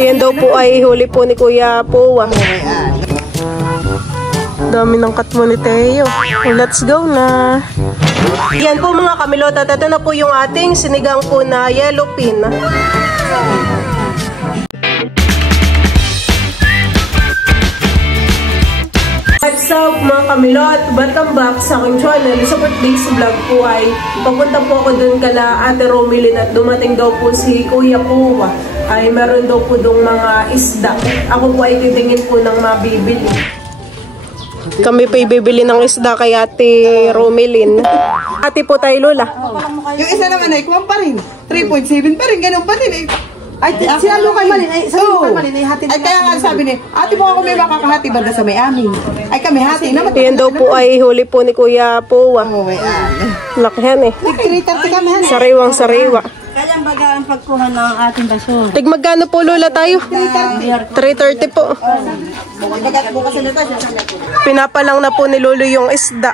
Yan daw po ay huli po ni Kuya Powa. Dami ng katmo ni Teo. Let's go na. Yan po mga kamilot. At ito na po yung ating sinigang po na yellow pin. What's up mga kamilot? Welcome back sa aking channel. Sa birthday's vlog po ay papunta po ako dun kala Ate Romelyn at dumating daw po si Kuya Powa. Ay meron daw po dong mga isda. Ako po ay titingin po ng mabibili. Kami pa ibibili ng isda kay Ate Romelyn. Ate po tayo, Lola. Yung isa naman ay kumang pa rin. 3.7 pa rin. Ganun pa rin. Ay, sinalo kay Malin. Ay, sabi kay Malin. Ay, kaya nga sabi ni, ate mo ako may makakahati banda sa may amin. Ay, kami hati naman. Yan daw po ay huli po ni Kuya Powa. Lakihan eh. 3.30 kami. Sariwang sariwa. Kaya baga ang pagkuha ng ating basura. Tig magkano po Lola tayo? 3.30 po. Pinapalang na po ni Lolo yung isda.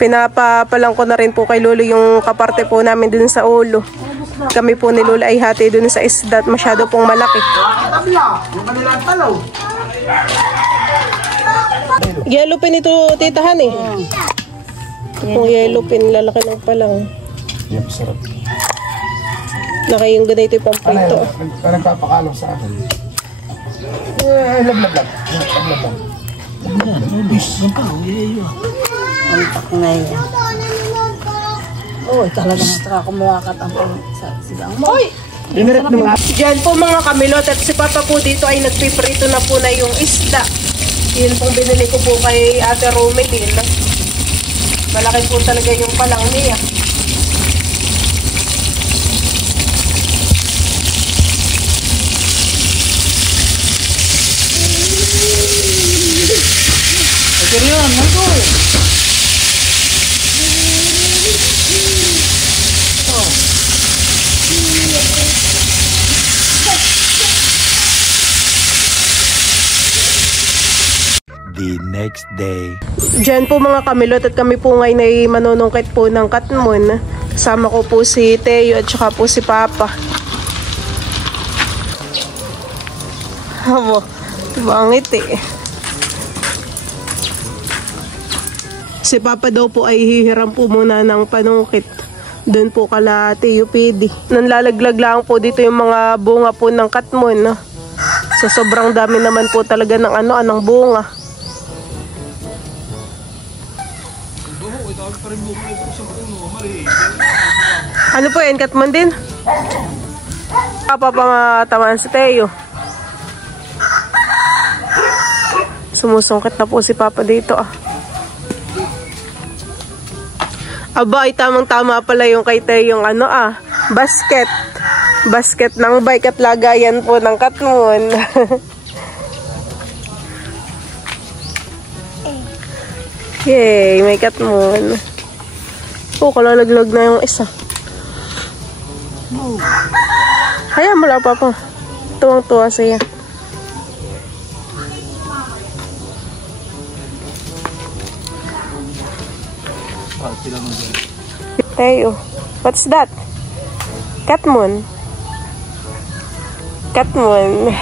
Pinapapalang ko na rin po kay Lolo yung kaparte po namin dun sa ulo. Kami po ni Lolo ay hati dun sa isda at masyado pong malaki. Yellow pin ito titahan eh. Ito pong yellow pin, lalaki ng palang. Yan, sarap. Laki yung ganito yung pampito. Parang nagpapakalaw sa akin. Lablab. Ang taknay. Oh, talagang kumuwakat ang sigang mo. Hoy! Diyan po mga kamilot at si Papa po dito ay nagpiprito na po na yung isda. Yun pong binili ko po kay Ate Romelyn. Malaki po talaga yung palang niya. The next day. Diyan po mga kamilot at kami po ngayon ay manunungkit po ng katmon. Kasama ko po si Teo at saka po si Papa. Habo, bangit eh. Si Papa daw po ay hihiram po muna ng panungkit. Doon po kala Teo PD. Nanlalaglag lang po dito yung mga bunga po ng katmon. So sobrang dami naman po talaga ng anong bunga. Ano po yan? Katmon din? Papatamaan si Teo. Sumusungkit na po si Papa dito ah. Aba, ay tamang-tama pala yung kay Teo yung basket. Basket ng bike at lagayan po ng katmon. Yay, may katmon. Oh, kalalaglag na yung isa. Hayaan mo lang, Papa. Tuwang-tuwa siya. Teo, what's that? Katmon. Katmon.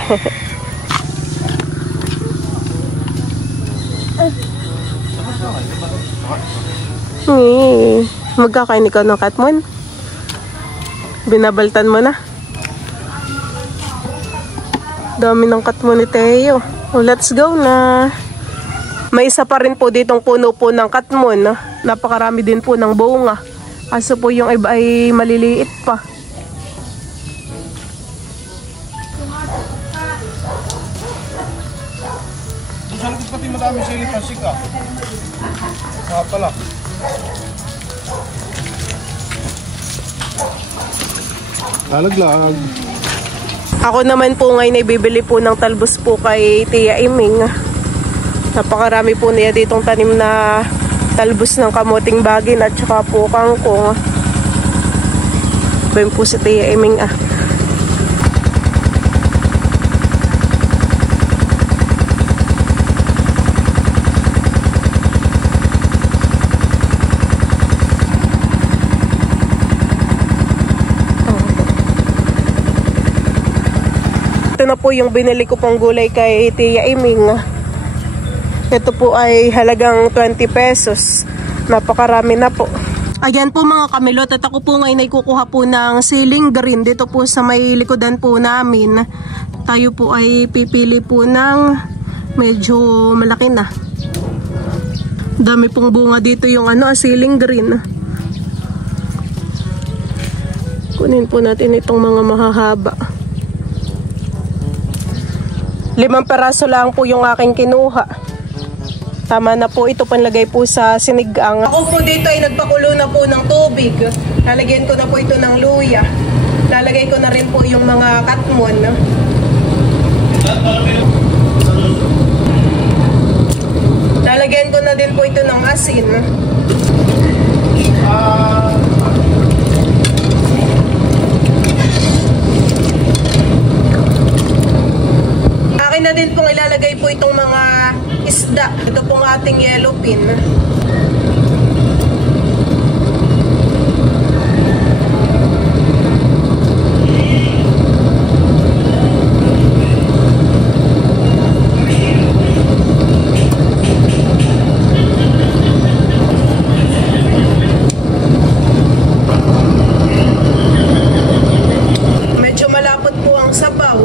Magkakain ikaw ng katmon? Binabaltan mo na? Dami ng katmon ni Teo. Oh, let's go na. May isa pa rin po ditong puno po ng katmon. Napakarami din po ng bunga. Kaso po yung iba ay maliliit pa. Sa likod pati madami sili pasika. Pala. Lalaglag. Ako naman po ngayon ay bibili po ng talbos po kay Tia Iming. Napakarami po niya ditong tanim na talbos ng kamuting bagin at saka po kangkong. Bayan po si Tia Iming na po yung binili ko pong gulay kay Tia Iming. Ito po ay halagang 20 pesos. Napakarami na po. Ayan po mga kamilot, at ako po ngayon ay kukuha po ng siling green dito po sa may likodan po namin. Tayo po ay pipili po ng medyo malaki na. Dami pong bunga dito yung siling green. Kunin po natin itong mga mahahaba. 5 peraso lang po yung aking kinuha. Tama na po, ito panlagay po sa sinigang. Ako po dito ay nagpakulo na po ng tubig. Lalagyan ko na po ito ng luya. Lalagay ko na rin po yung mga katmon. Lalagyan ko na din po ito ng asin. Akin na din pong ilalagay po itong mga isda. Ito pong ating yellow pin. Medyo malapot po ang sabaw.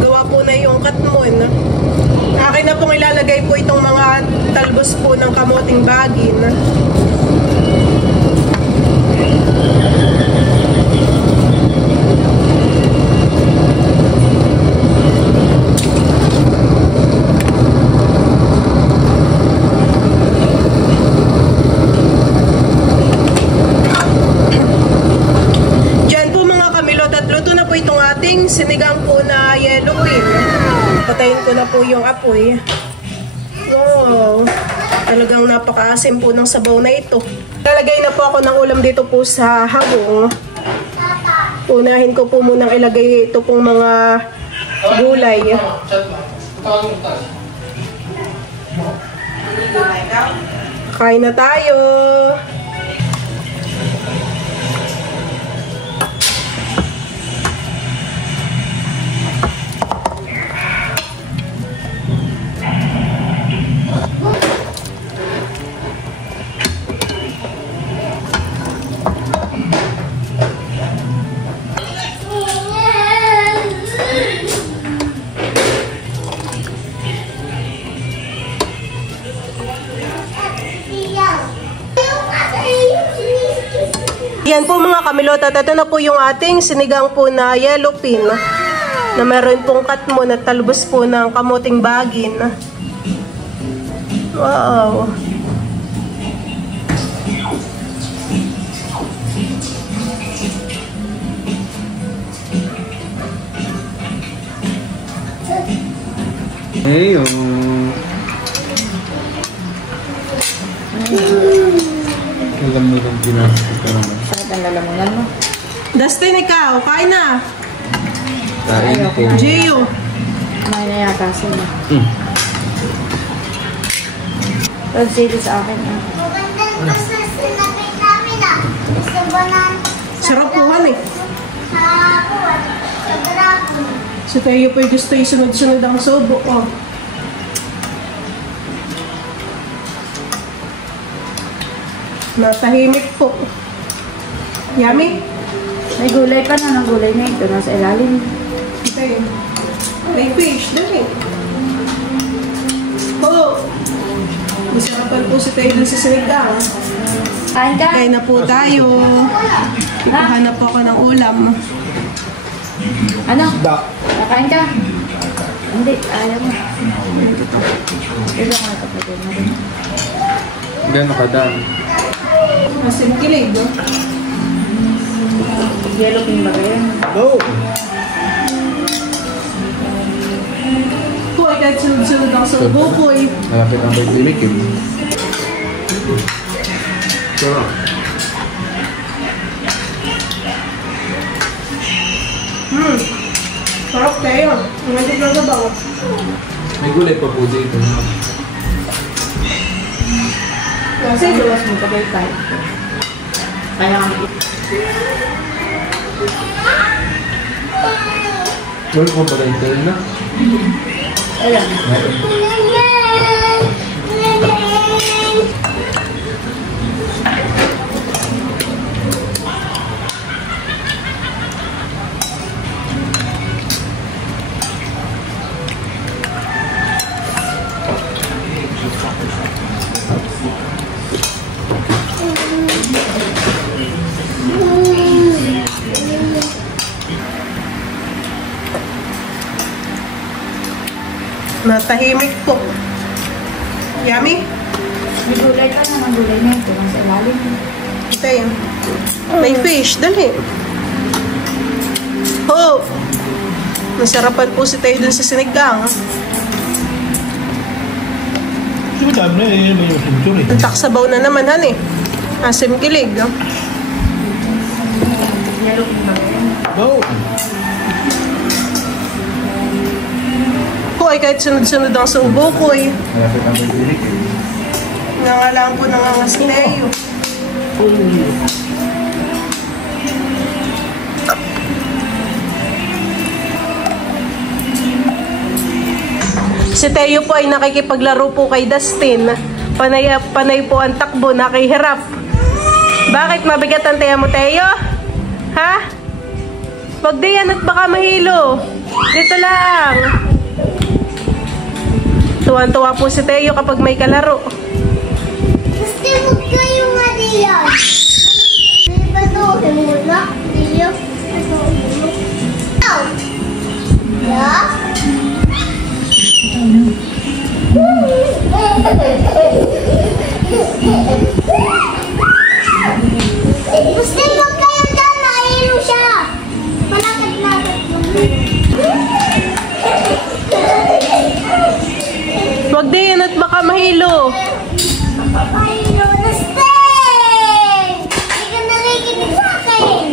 Gawa po na yung katmon. Akin na pong ilalagay po itong mga talbos po ng kamoting bagin. Diyan po mga kamilot, at luto na po itong ating sinigang po na yellow pin. Patayin ko na po yung apoy. Wow! Talagang napakaasim po ng sabaw na ito. Lalagay na po ako ng ulam dito po sa hagong. Unahin ko po munang ilagay ito pong mga gulay. Kain na tayo! Yan po mga kamilot, at ito na po yung ating sinigang po na yellow pin na meron pong katmon at talbos po ng kamoting bagin. Wow! Heyo. Alam mo lang ginastos ka naman. Sakit ang lalamunan mo. Dustin, ikaw, kain na! Kain po. Gio! Kumain na yata sila. Pag sili sa akin. Sarap po eh. So tayo po gusto yung sunod-sunod ang sobo. Oh. Natahimik po. Yummy? May gulay pa na. Ang gulay na ito. Nasa ilalim. Okay. May fish. Dali. Oh. Masarapan po si tayo dun sa sinigang. Kain ka? Kain na po tayo. Ikuha na po ako ng ulam. Ano? Da. Kakain ka? Hindi. Ayaw mo. Ito ka ito pa din. Hindi, nakadaan. Masim kilig. Yellow pin ba kayo? No! Po, ay kahit sunod-sunod ang sobo po eh. Malapit ang may limikim. Sarap. Sarap kayo. Medyo lang na ba? May gulay pa po dito. Kasi duwas mo pa kayo tayo. Kaya kami. Wala ko ba tayo na? Alam. Natahimik po. Yummy? May gulay ka na, gulay na ito. Nasa ilalim. Ito yun. May fish. Dali. Oh! Nasarapan po si Tayo dun sa sinigang. Sumudab na eh, may century. Ang taksabaw na naman, han eh. Asim kilig. Oh. Go! Ko ay kahit sunod-sunod ang subo ko eh. Nangalaan po nangangas si Tayo. Si Tayo po ay nakikipaglaro po kay Dustin. Panay po ang takbo, nakihirap. Bakit mabigat ang Tayo mo, Tayo? Ha? Wag diyan at baka mahilo. Dito lang. Tuwan-tuwa po si Tayo kapag may kalaro. Gusto mo kayo nga diyan. May patuhin mo na. Diyo. Patuhin mo. Ow! Yeah? Gusto mo kayo dyan. Nahilo siya. Malakad-lakad mo. Wag diyan at baka mahilo. Mahilo na Sting! Hindi ka narikinig sa akin.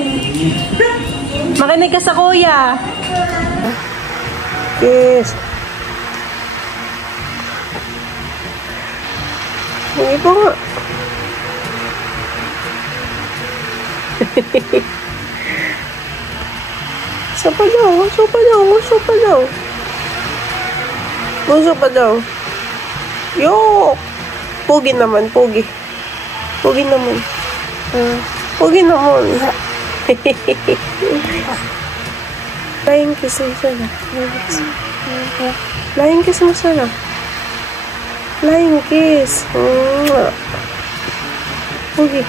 Makinig ka sa kuya. Yes. Hindi po nga. Sopa daw, sopa daw, sopa daw. Sopa daw. Yok! Pugi naman, pugi. Pugi naman. Pugi naman. Flying kiss mo sana. Flying kiss mo sana. Flying kiss. Pugi.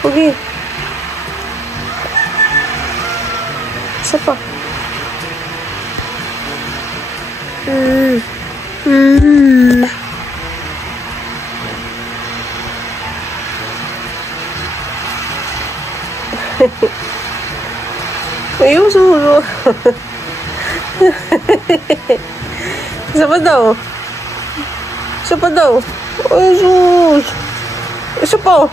Pugi. Isa pa. Ayun, sulo. Isa pa daw. Isa pa daw. Ay, sus. Isa pa.